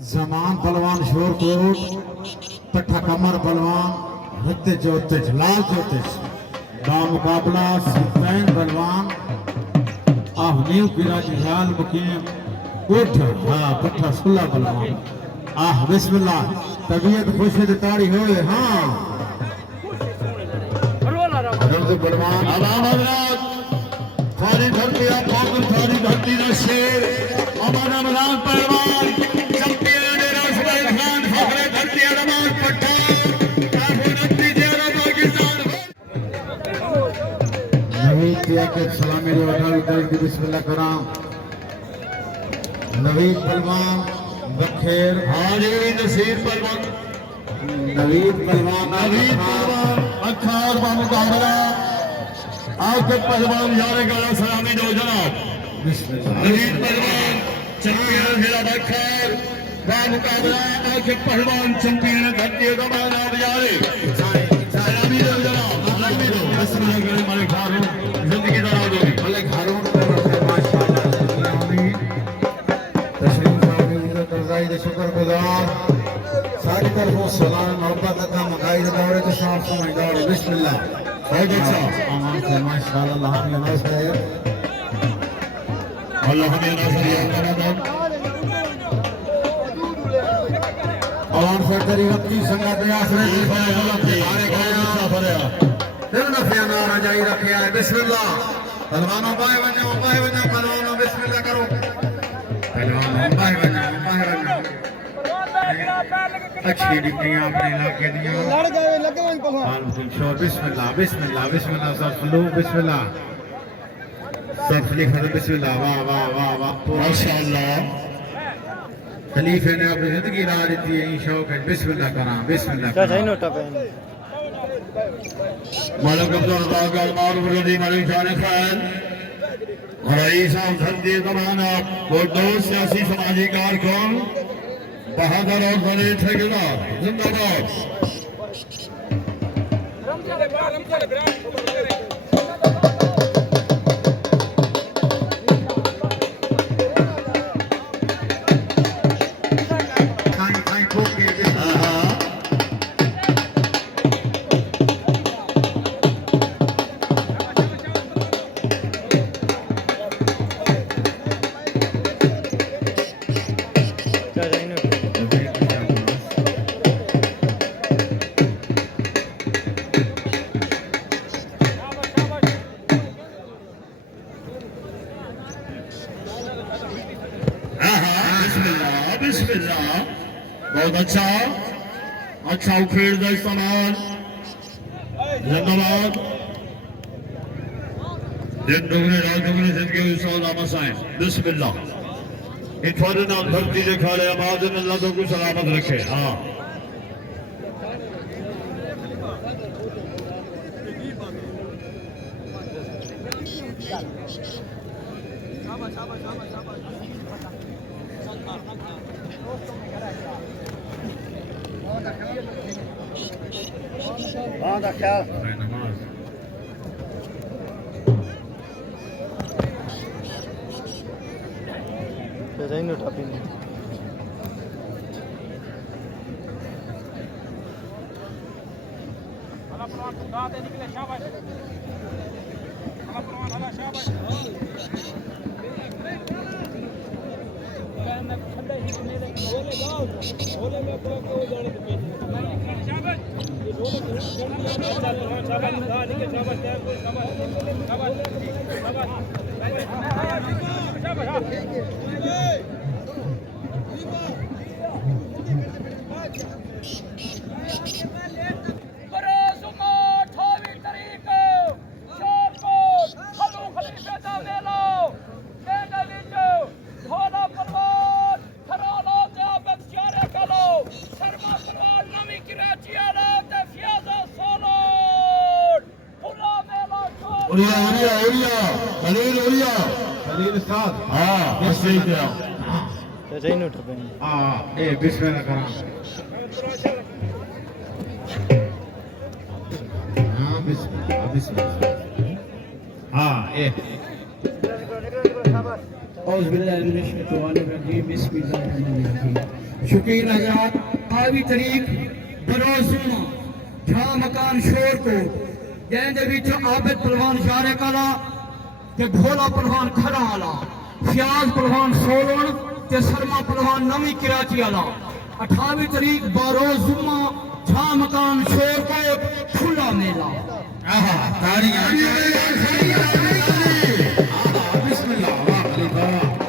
जमान पलवान शोरकोट, पट्ठा कमर पलवान हत्ते जोतेज लाल जोतेज बा मुकाबला सुफैन पलवान नीव पिराजी लाल मुकीम उठ पट्ठा सुल्ला पलवान बिस्मिल्लाह तबीयत खुशी दी ताड़ी होए हाँ पलवान आराम हजरत थारी धरती आपको थारी धरती का शेर अमन अमरान पहलवान चंपियन राष्ट्रीय खान फखरे धरती अरमान पट्टा नवीद किया के सलामी उठा की बिस्मिल्लाह कराम नवीद पहलवान बखेर हाजी नसीर पहलवान नवीद पहलवान अखार बा मुकाबला आपके पहलवान यारे गला सलामी दो जनाब नवीद पहलवान चंपियन जिला बखेर बा मुकाबला आपके पहलवान चंपियन धरती दबान आप यारे सलामी दो जनाब सलामी दो बिस्मिल्लाह करे मारे खारों जिंदगी दराज होगी भले खारों माशाअल्लाह आमीन तशरीफ आवे इज्जत रजाई दे शुक्रगुजार सारी तरफों सलाम मोहब्बत का मकाई दौरे के साथ समझदार बिस्मिल्लाह बहुत अच्छा आमान से माशाअल्लाह हम नमाज है अल्लाह हमें नजर या करम आवाम से तरीक़त की संगत आसरे की सारे गाया फरिया दिल न फियाना रजाई रखिया है बिस्मिल्लाह पहलवानों बाय बनो पहलवानों बिस्मिल्लाह करो पहलवानों बाय बनो अच्छी डिग्री आपने इलाके दिया लड़ गए लगे वहीं पहलवान शोर बिस्मिल्लाह बिस्मिल्लाह बिस्मिल्लाह सफलू बिस्मिल्लाह सफली खर बिस्मिल्लाह वाह वाह वाह वाह माशाअल्लाह खलीफे ने अपनी जिंदगी ला दी है शौक है बिस्मिल्लाह करा बिस्मिल्लाह क्या चाहिए नोटा पे मालिक अब्दुल बागल मारूफ रजी मालिक जाने खैर रईस धरती जमाना वो दो सियासी समाजी कारकुन बहादुर और बड़े ठेकेदार जिंदाबाद बहुत अच्छा अच्छा उखेड़ का इस्तेमाल जिंदाबाद दिन दुगने रात दुगने जिंदगी सलामत साए बिस्मिल्लाह इन फौरन नाम धरती दिखा ले आबाद अल्लाह तो को सलामत रखे हाँ बहुत अच्छा नहीं उठा पी खलील साथ हाँ बिस्मिल्लाह चाहिए नहीं उठा पाएंगे हाँ ए बिस्मिल्लाह करा हाँ बिस्मिल्लाह हाँ ए शकील आजाद 22 तरीक बरोजुमा झा मकान शोर को जैसे विच आबिद पहलवान शारे कला ते भोला पहलवान खड़ा आला फयाज पहलवान सोलन ते शर्मा पहलवान नवी कराची आला 28 तरीक बरोजुमा झा मकान शोर को खुला मेला तालियां बिस्मिल्लाह वाह